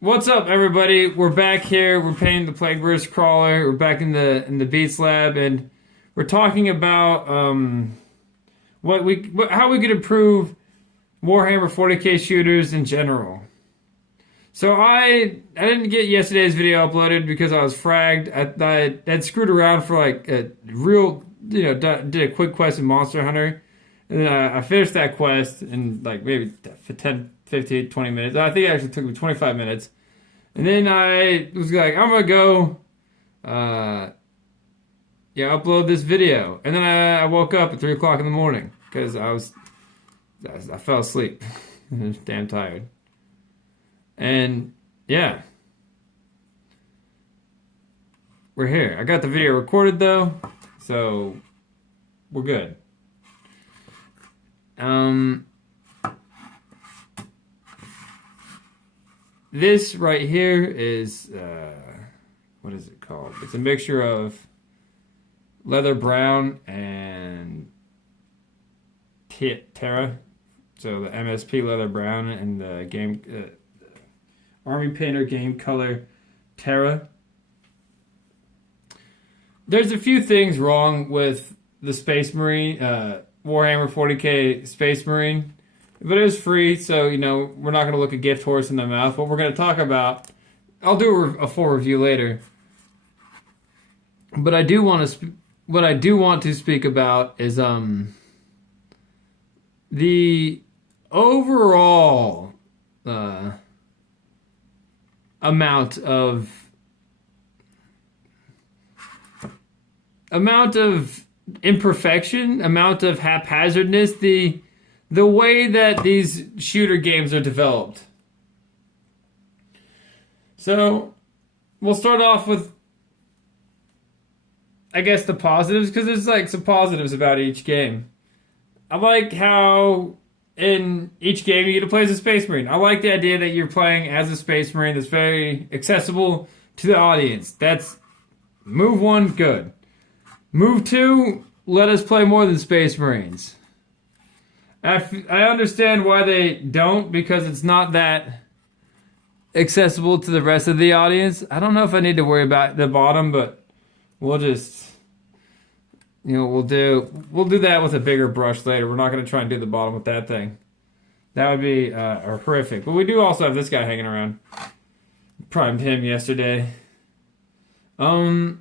What's up, everybody? We're back here. We're playing the Plague Burst Crawler. We're back in the Beats Lab, and we're talking about how we could improve Warhammer 40k shooters in general. So I didn't get yesterday's video uploaded because I was fragged. I had screwed around for like a real did a quick quest in Monster Hunter, and then I finished that quest in like maybe for 10, 15, 20 minutes. I think it actually took me 25 minutes. And then I was like, I'm going to go upload this video. And then I woke up at 3 o'clock in the morning because I fell asleep. I was damn tired. And yeah, we're here. I got the video recorded though, so we're good. This right here is, what is it called? It's a mixture of leather brown and Terra. So the MSP leather brown and the game Army Painter game color Terra. There's a few things wrong with the Space Marine, Warhammer 40k Space Marine. But it was free, so, we're not going to look a gift horse in the mouth. What we're going to talk about, I'll do a full review later. But what I do want to speak about is the overall amount of imperfection, amount of haphazardness, the way that these shooter games are developed. So, we'll start off with, I guess, the positives, because there's like some positives about each game. I like how in each game you get to play as a Space Marine. I like the idea that you're playing as a Space Marine that's very accessible to the audience. That's move one, good. Move two, let us play more than Space Marines. I understand why they don't, because it's not that accessible to the rest of the audience. I don't know if I need to worry about the bottom, but we'll just, we'll do that with a bigger brush later. We're not going to try and do the bottom with that thing. That would be horrific. But we do also have this guy hanging around. Primed him yesterday. The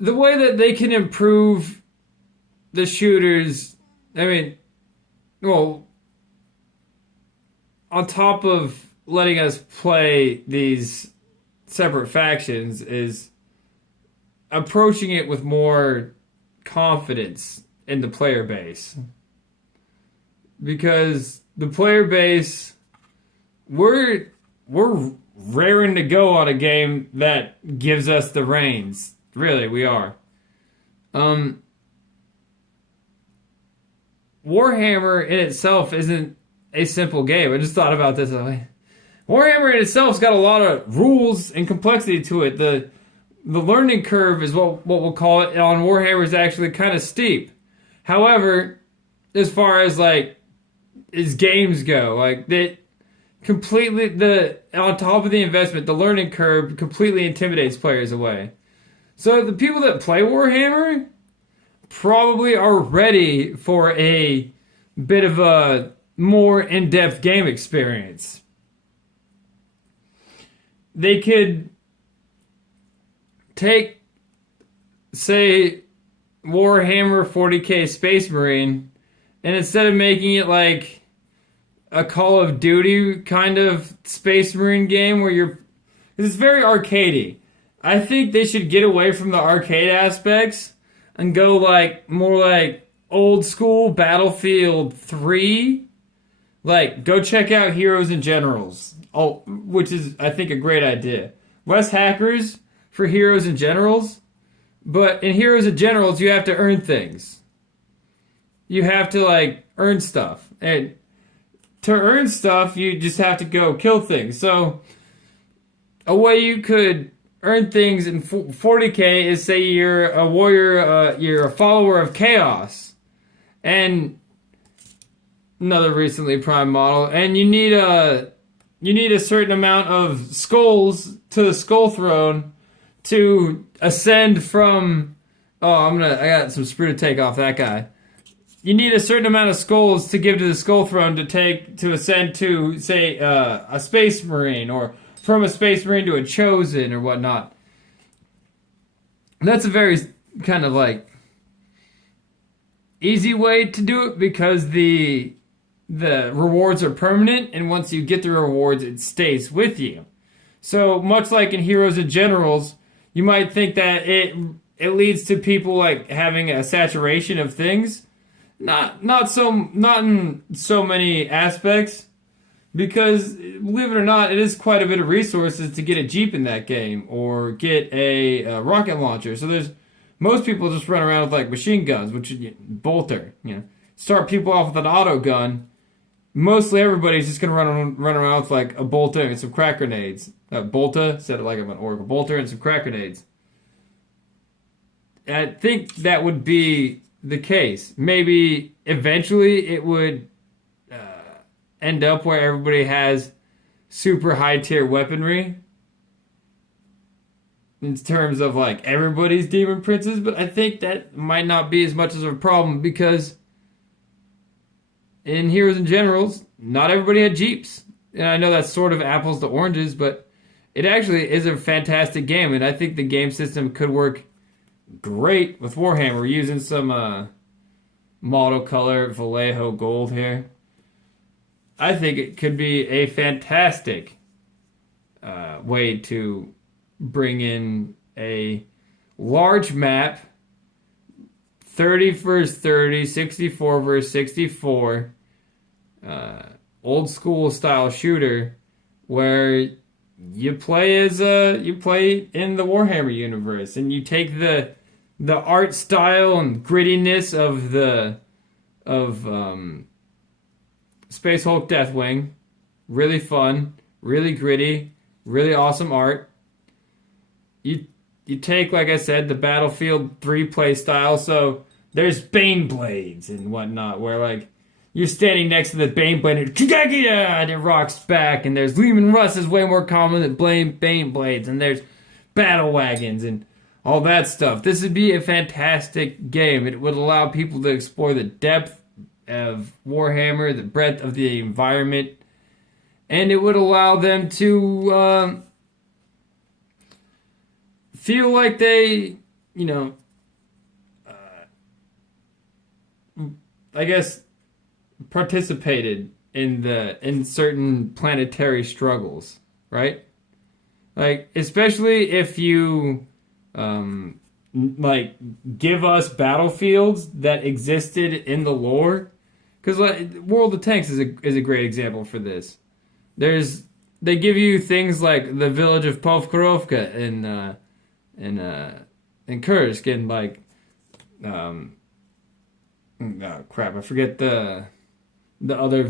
way that they can improve the shooters, on top of letting us play these separate factions, is approaching it with more confidence in the player base. Because the player base, we're raring to go on a game that gives us the reins. Really, we are. Warhammer in itself isn't a simple game. I just thought about this. Warhammer in itself's got a lot of rules and complexity to it. The learning curve is what we'll call it on Warhammer is actually kind of steep. However, as far as as games go, on top of the investment, the learning curve completely intimidates players away. So the people that play Warhammer probably are ready for a bit of a more in-depth game experience. They could take, say, Warhammer 40k Space Marine, and instead of making it like a Call of Duty kind of Space Marine game where it's very arcadey. I think they should get away from the arcade aspects and go more like old school Battlefield 3. Go check out Heroes and Generals. Which is, I think, a great idea. Less hackers for Heroes and Generals. But in Heroes and Generals, you have to earn things. You have to, earn stuff. And to earn stuff, you just have to go kill things. So, a way you could earn things in 40k is, say you're a warrior, you're a follower of chaos, and another recently prime model, and you need a certain amount of skulls to the skull throne to ascend from. Oh, I got some sprue to take off that guy. You need a certain amount of skulls to give to the skull throne to ascend to, say, a space marine, or from a space marine to a chosen or whatnot. That's a very kind of like easy way to do it because the rewards are permanent, and once you get the rewards, it stays with you. So much like in Heroes and Generals, you might think that it leads to people like having a saturation of things. Not in so many aspects, because believe it or not, it is quite a bit of resources to get a Jeep in that game or get a rocket launcher. So there's most people just run around with like machine guns, which is bolter. Start people off with an auto gun. Mostly everybody's just gonna run around with like a bolter and some crack grenades. Bolta, said it like I'm an oracle. Bolter and some crack grenades. I think that would be the case. Maybe eventually it would end up where everybody has super high tier weaponry in terms of like everybody's demon princes, but I think that might not be as much of a problem because in Heroes and Generals, not everybody had Jeeps. And I know that's sort of apples to oranges, but it actually is a fantastic game, and I think the game system could work great with Warhammer. We're using some model color Vallejo gold here. I think it could be a fantastic way to bring in a large map, 30 versus 30, 64 versus 64, old school style shooter where you play in the Warhammer universe, and you take the art style and grittiness of Space Hulk Deathwing, really fun, really gritty, really awesome art. You take, like I said, the Battlefield 3 play style, so there's Bane blades and whatnot, where like you're standing next to the Bane blade and it rocks back, and there's Lehman Russ is way more common than Bane blades, and there's battle wagons and all that stuff. This would be a fantastic game. It would allow people to explore the depth of Warhammer, the breadth of the environment, and it would allow them to feel like they, I guess, participated in certain planetary struggles, right? Like, especially if you like give us battlefields that existed in the lore, because like World of Tanks is a great example for this. They give you things like the village of Povkorovka in Kursk, and like oh crap, I forget the other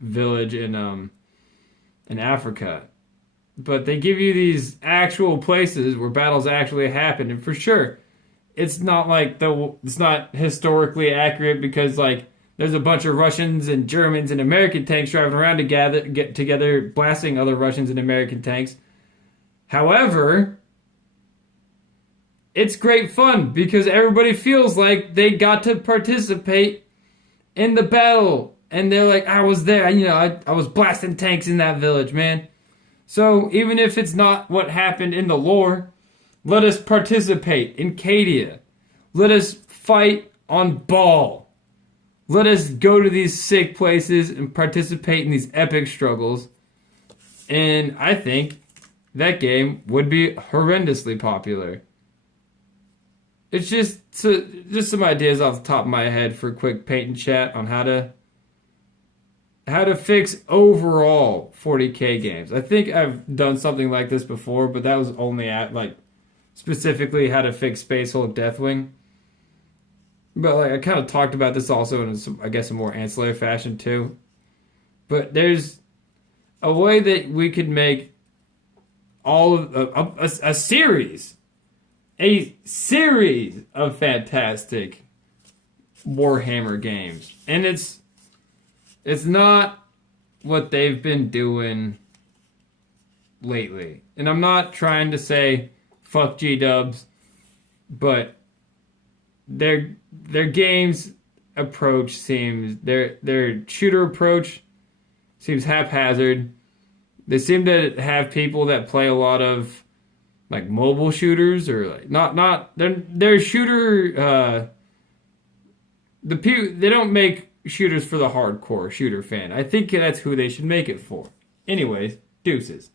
village in Africa. But they give you these actual places where battles actually happen, and for sure, it's not historically accurate because like there's a bunch of Russians and Germans and American tanks driving around together, blasting other Russians and American tanks. However, it's great fun because everybody feels like they got to participate in the battle, and they're like, I was there, I was blasting tanks in that village, man. So even if it's not what happened in the lore, let us participate in Cadia. Let us fight on Baal. Let us go to these sick places and participate in these epic struggles. And I think that game would be horrendously popular. It's just some ideas off the top of my head for a quick paint and chat on how to fix overall 40k games. I think I've done something like this before, but that was only at like specifically how to fix Space Hulk Deathwing. But like I kind of talked about this also in I guess a more ancillary fashion too. But there's a way that we could make all of a series of fantastic Warhammer games, and it's It's not what they've been doing lately. And I'm not trying to say fuck G-dubs, but their game's approach seems their shooter approach seems haphazard. They seem to have people that play a lot of like mobile shooters or like not their shooter they don't make shooters for the hardcore shooter fan. I think that's who they should make it for. Anyways, deuces.